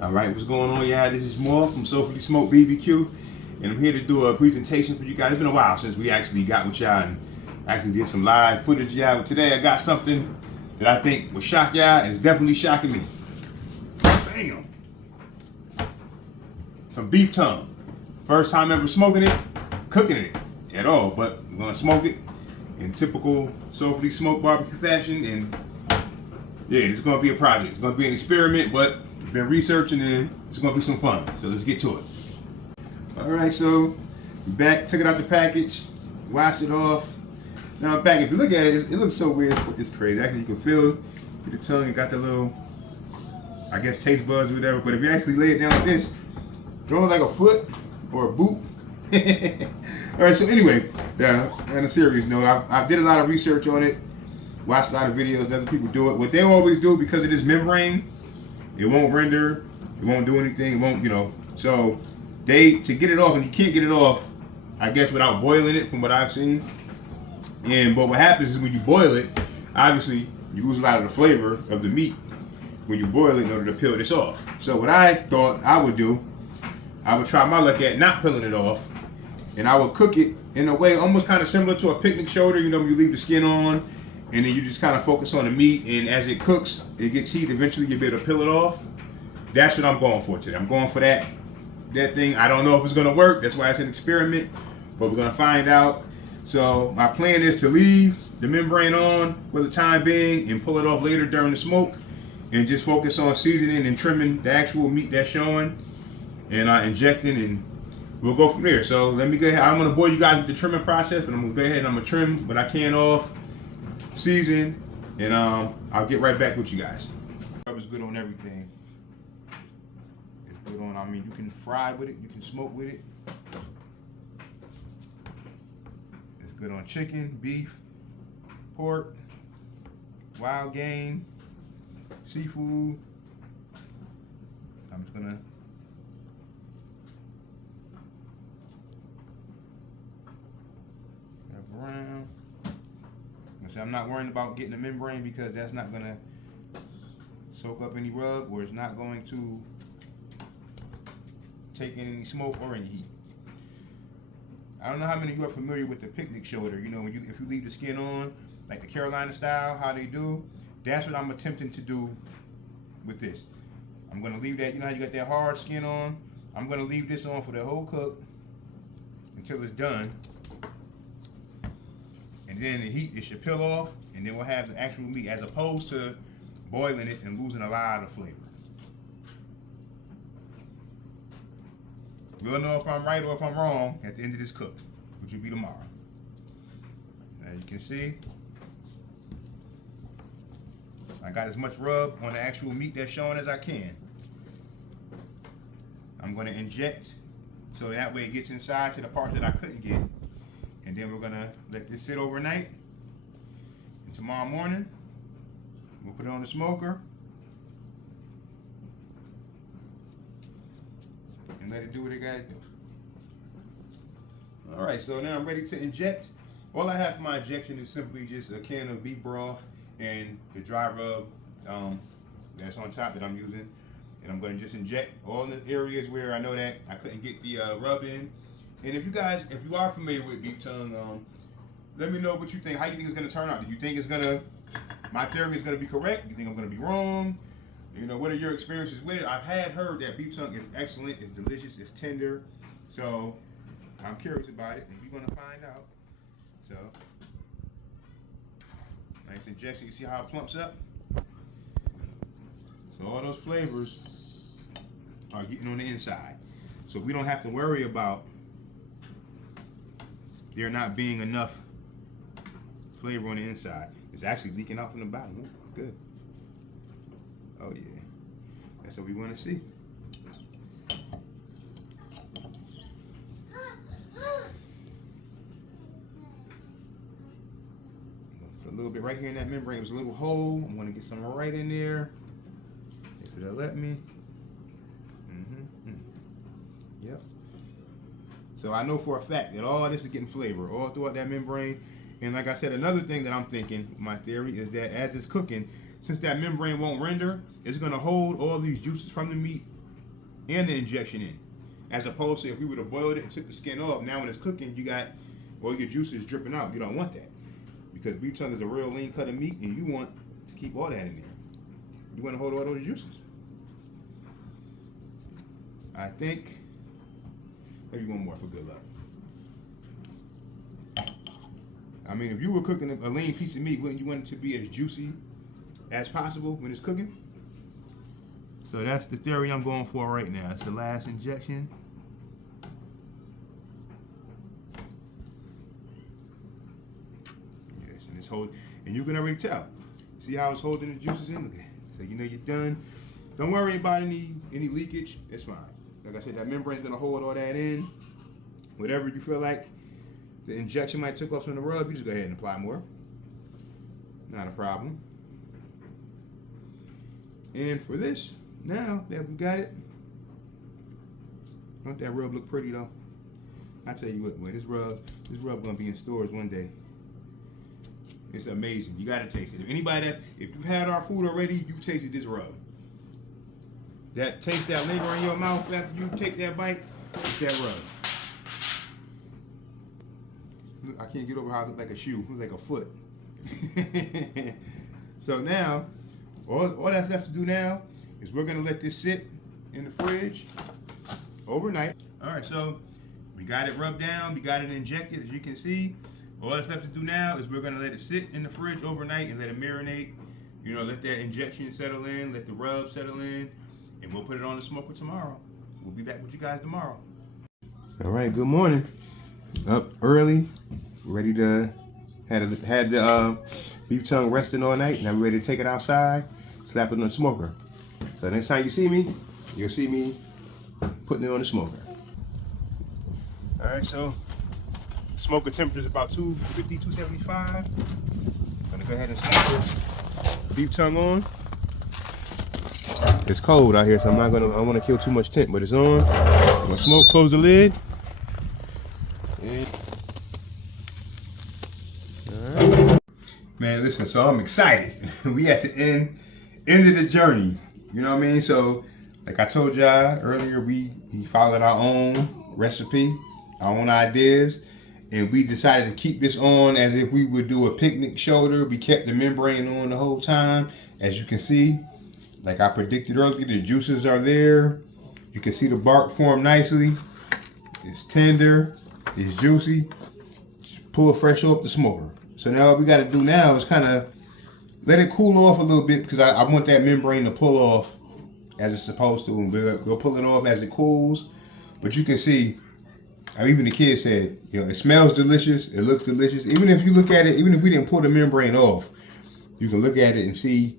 All right, what's going on, y'all? This is Morph from Soulfully Smoked BBQ, and I'm here to do a presentation for you guys. It's been a while since we actually got with y'all and actually did some live footage, y'all. Today I got something that I think will shock y'all, and it's definitely shocking me. Bam! Some beef tongue. First time ever smoking it, cooking it at all, but I'm gonna smoke it in typical Soulfully Smoked barbecue fashion, and yeah, it's gonna be a project. It's gonna be an experiment, but been researching and it's gonna be some fun. So let's get to it. All right, so back, took it out the package, washed it off. Now back, if you look at it, it looks so weird. It's crazy. Actually, you can feel the tongue. It got the little, I guess, taste buds or whatever. But if you actually lay it down like this, it looks like a foot or a boot. All right. So anyway, yeah. On a serious note, I did a lot of research on it. Watched a lot of videos. Other people do it. What they always do, because of this membrane, it won't render, it won't do anything, it won't, so to get it off, and you can't get it off, I guess, without boiling it, from what I've seen. But what happens is when you boil it, obviously you lose a lot of the flavor of the meat when you boil it in order to peel this off. So what I thought I would do, I would try my luck at not peeling it off, and I would cook it in a way almost kind of similar to a picnic shoulder. When you leave the skin on, and then you just kind of focus on the meat, and as it cooks, it gets heat, eventually you'll be able to peel it off. That's what I'm going for today. I'm going for that thing. I don't know if it's gonna work. That's why it's an experiment, but we're gonna find out. So my plan is to leave the membrane on for the time being and pull it off later during the smoke, and just focus on seasoning and trimming the actual meat that's showing, and injecting, and we'll go from there. So let me go ahead. I'm gonna bore you guys with the trimming process, but I'm gonna go ahead and I'm gonna trim what I can off, season, and I'll get right back with you guys. Rub is good on everything. It's good on, you can fry with it, you can smoke with it. It's good on chicken, beef, pork, wild game, seafood. I'm just gonna wrap around. So I'm not worrying about getting a membrane, because that's not gonna soak up any rub, or it's not going to take in any smoke or any heat. I don't know how many of you are familiar with the picnic shoulder. If you leave the skin on, like the Carolina style, how they do, that's what I'm attempting to do with this. I'm gonna leave that, how you got that hard skin on? I'm gonna leave this on for the whole cook until it's done. And then the heat, it should peel off, and then we'll have the actual meat, as opposed to boiling it and losing a lot of flavor. We'll know if I'm right or if I'm wrong at the end of this cook, which will be tomorrow. As you can see, I got as much rub on the actual meat that's showing as I can. I'm going to inject, so that way it gets inside to the part that I couldn't get. And then we're gonna let this sit overnight. And tomorrow morning, we'll put it on the smoker and let it do what it gotta do. All right, so now I'm ready to inject. All I have for my injection is simply just a can of beef broth and the dry rub that's on top that I'm using. And I'm gonna just inject all the areas where I know that I couldn't get the rub in. And if you are familiar with beef tongue, let me know what you think. How you think it's gonna turn out? Do you think my theory is gonna be correct? Do you think I'm gonna be wrong? What are your experiences with it? I've heard that beef tongue is excellent, it's delicious, it's tender. So I'm curious about it, and you're gonna find out. So nice injection. You see how it plumps up? So all those flavors are getting on the inside. So we don't have to worry about there not being enough flavor on the inside. It's actually leaking out from the bottom. Ooh, good. Oh yeah, that's what we want to see. Put a little bit right here in that membrane. It was a little hole. I'm going to get some right in there, if it'll let me. Yep. So I know for a fact that all this is getting flavor all throughout that membrane. And like I said, another thing that I'm thinking, my theory, is that as it's cooking, since that membrane won't render, it's going to hold all these juices from the meat and the injection in. As opposed to if we would have boiled it and took the skin off, now when it's cooking, you got all your juices dripping out. You don't want that. Because beef tongue is a real lean cut of meat, and you want to keep all that in there. You want to hold all those juices. I think maybe one more for good luck. I mean, if you were cooking a lean piece of meat, wouldn't you want it to be as juicy as possible when it's cooking? So that's the theory I'm going for right now. It's the last injection. Yes, and it's hold, and you can already tell. See how it's holding the juices in? Look at it. So you know you're done. Don't worry about any leakage. It's fine. Like I said, that membrane's gonna hold all that in. Whatever you feel like the injection might take off from the rub, you just go ahead and apply more. Not a problem. And for this, now that we got it, don't that rub look pretty though? I tell you what, this rub gonna be in stores one day. It's amazing. You gotta taste it. If you've had our food already, you've tasted this rub. That taste that linger in your mouth after you take that bite, it's that rub. I can't get over how it looks like a shoe. It looks like a foot. So now, all that's left to do now is we're gonna let this sit in the fridge overnight. All right, so we got it rubbed down, we got it injected, as you can see. All that's left to do now is we're gonna let it sit in the fridge overnight and let it marinate. You know, let that injection settle in, let the rub settle in, and we'll put it on the smoker tomorrow. We'll be back with you guys tomorrow. All right, good morning. Up early, ready to had the beef tongue resting all night. Now we're ready to take it outside, slap it on the smoker. So next time you see me, you'll see me putting it on the smoker. All right, so smoker temperature is about 250, 275. Gonna go ahead and slap the beef tongue on. It's cold out here, so I don't want to kill too much temp, but it's on. I'm gonna smoke, close the lid. Alright. Man, listen, so I'm excited. We at the end of the journey. You know what I mean? So, like I told y'all earlier, we followed our own recipe, our own ideas, and we decided to keep this on as if we would do a picnic shoulder. We kept the membrane on the whole time. As you can see, like I predicted earlier, the juices are there. You can see the bark form nicely. It's tender, it's juicy. Just pull it fresh off the smoker. So now what we got to do now is kind of let it cool off a little bit, because I want that membrane to pull off as it's supposed to, and we'll pull it off as it cools. But you can see, even the kids said, you know, it smells delicious, it looks delicious. Even if you look at it, even if we didn't pull the membrane off, you can look at it and see,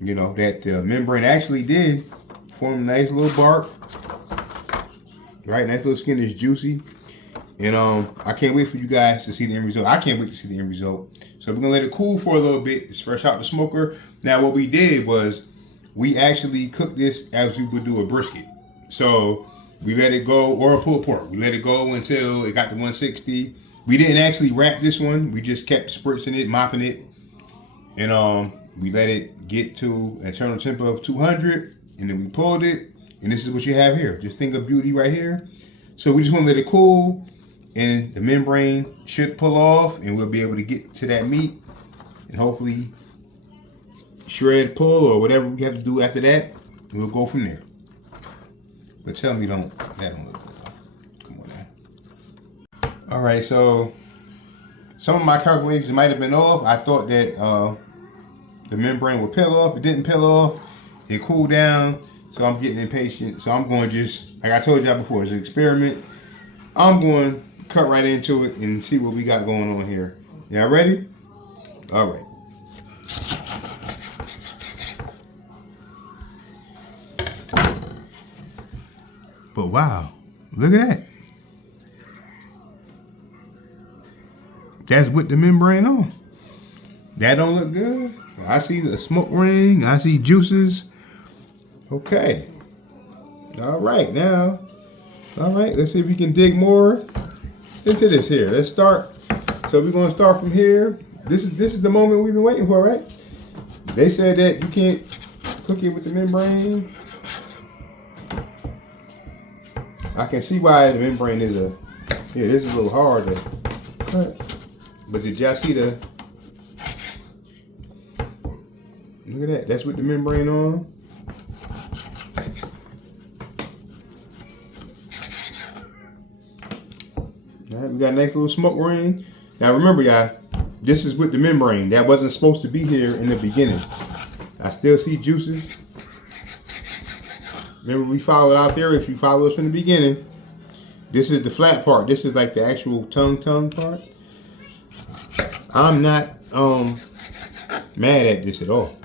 you know, that the membrane actually did form a nice little bark. Right, nice little skin is juicy. And I can't wait for you guys to see the end result. I can't wait to see the end result. So we're gonna let it cool for a little bit. It's fresh out the smoker. Now what we did was we actually cooked this as we would do a brisket. So we let it go, or a pulled pork. We let it go until it got to 160. We didn't actually wrap this one. We just kept spritzing it, mopping it. And we let it get to an internal temp of 200. And then we pulled it. And this is what you have here. Just think of beauty right here. So we just want to let it cool. And the membrane should pull off, and we'll be able to get to that meat and hopefully shred, pull, or whatever we have to do after that. And we'll go from there. But tell me that don't look good though. Come on now. All right, so some of my calculations might have been off. I thought that the membrane would peel off. It didn't peel off. It cooled down, so I'm getting impatient. So I'm going to just, like I told y'all before, it's an experiment. I'm going to cut right into it and see what we got going on here. Y'all ready? All right. But wow, look at that. That's with the membrane on. That don't look good. I see the smoke ring. I see juices. Okay. All right, now. All right, let's see if we can dig more into this here. Let's start. So we're going to start from here. This is the moment we've been waiting for, right? They said that you can't cook it with the membrane. I can see why the membrane is this is a little hard to cut. But did y'all see the, look at that, that's with the membrane on. All right, we got a nice little smoke ring. Now remember y'all, this is with the membrane. That wasn't supposed to be here in the beginning. I still see juices. Remember we followed out there, if you follow us from the beginning. This is the flat part. This is like the actual tongue part. I'm not mad at this at all.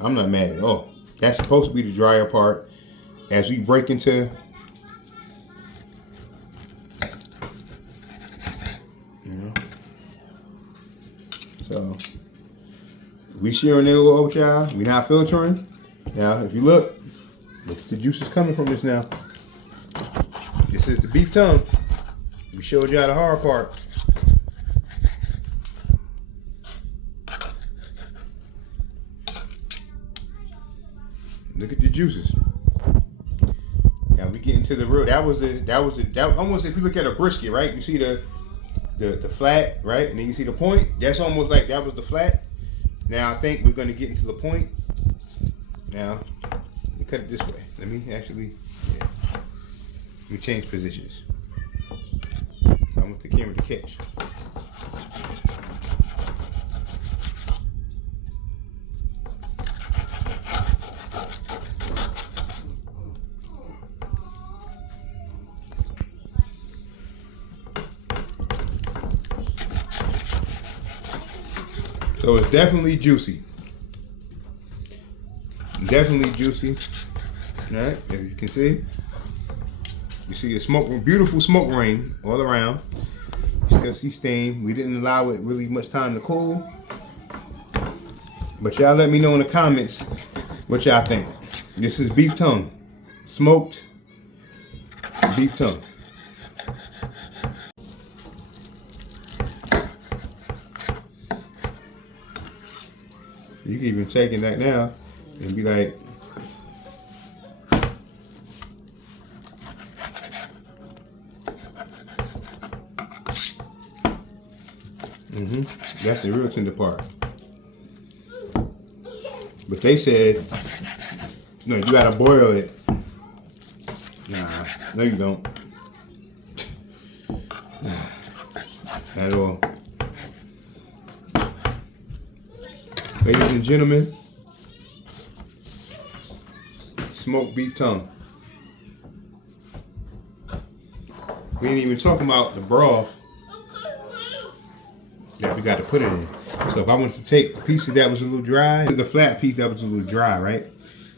I'm not mad at all. That's supposed to be the drier part. As we break into, so we sharing it with y'all. We not filtering. Now, if you look at the juices coming from this now. This is the beef tongue. We showed y'all the hard part. Look at the juices. Now we get into the real. That was almost, if you look at a brisket, right? You see the flat, right? And then you see the point. That's almost like that was the flat. Now I think we're gonna get into the point. Now, let me cut it this way. Let me actually, yeah. Let me change positions. I want the camera to catch. So it's definitely juicy. Definitely juicy. All right, as you can see. You see a smoke, beautiful smoke ring all around. You still see steam. We didn't allow it really much time to cool. But y'all let me know in the comments what y'all think. This is beef tongue. Smoked beef tongue. You can even take it like now and be like, that's the real tender part. But they said, no, you gotta boil it. Nah, no you don't. Not at all. Ladies and gentlemen, smoked beef tongue. We ain't even talking about the broth that we got to put it in. So if I wanted to take a piece of that was a little dry, the flat piece that was a little dry, right?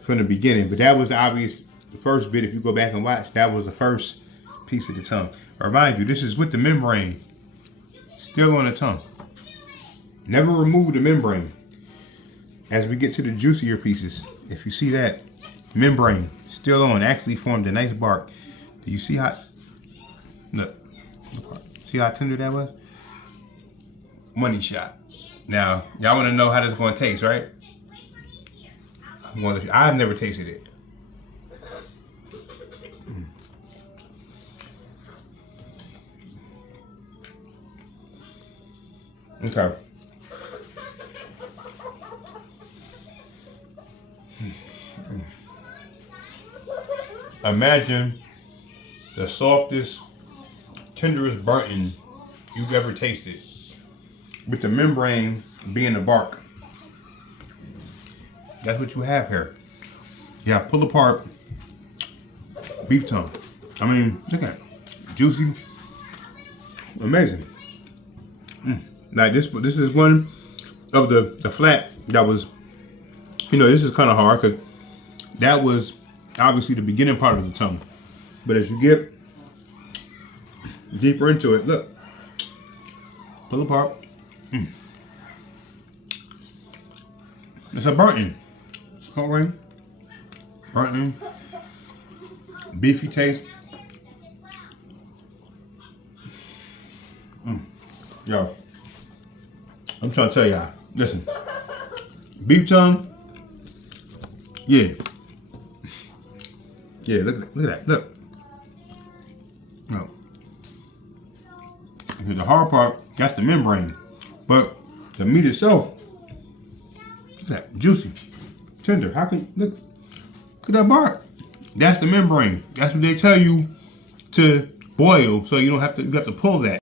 From the beginning. But that was the first bit. If you go back and watch, that was the first piece of the tongue. I remind you, this is with the membrane still on the tongue. Never remove the membrane. As we get to the juicier pieces, if you see that membrane still on, actually formed a nice bark. Do you see how, look, see how tender that was? Money shot. Now, y'all want to know how this is going to taste, right? I've never tasted it. Okay. Imagine the softest, tenderest burnt-in you've ever tasted, with the membrane being the bark. That's what you have here. Yeah, pull apart beef tongue. I mean, look at it. Juicy, amazing. Like this is one of the flat that was, this is kind of hard because that was obviously the beginning part of the tongue. But as you get deeper into it, look, pull apart. It's a burnt-in. Smoke ring. Burnt-in. Beefy taste. Yo, I'm trying to tell y'all, listen, beef tongue, yeah, look at that, look. No. Because the hard part, that's the membrane. But the meat itself, look at that, juicy, tender. How can, look at that bark. That's the membrane. That's what they tell you to boil, so you don't have to, you have to pull that.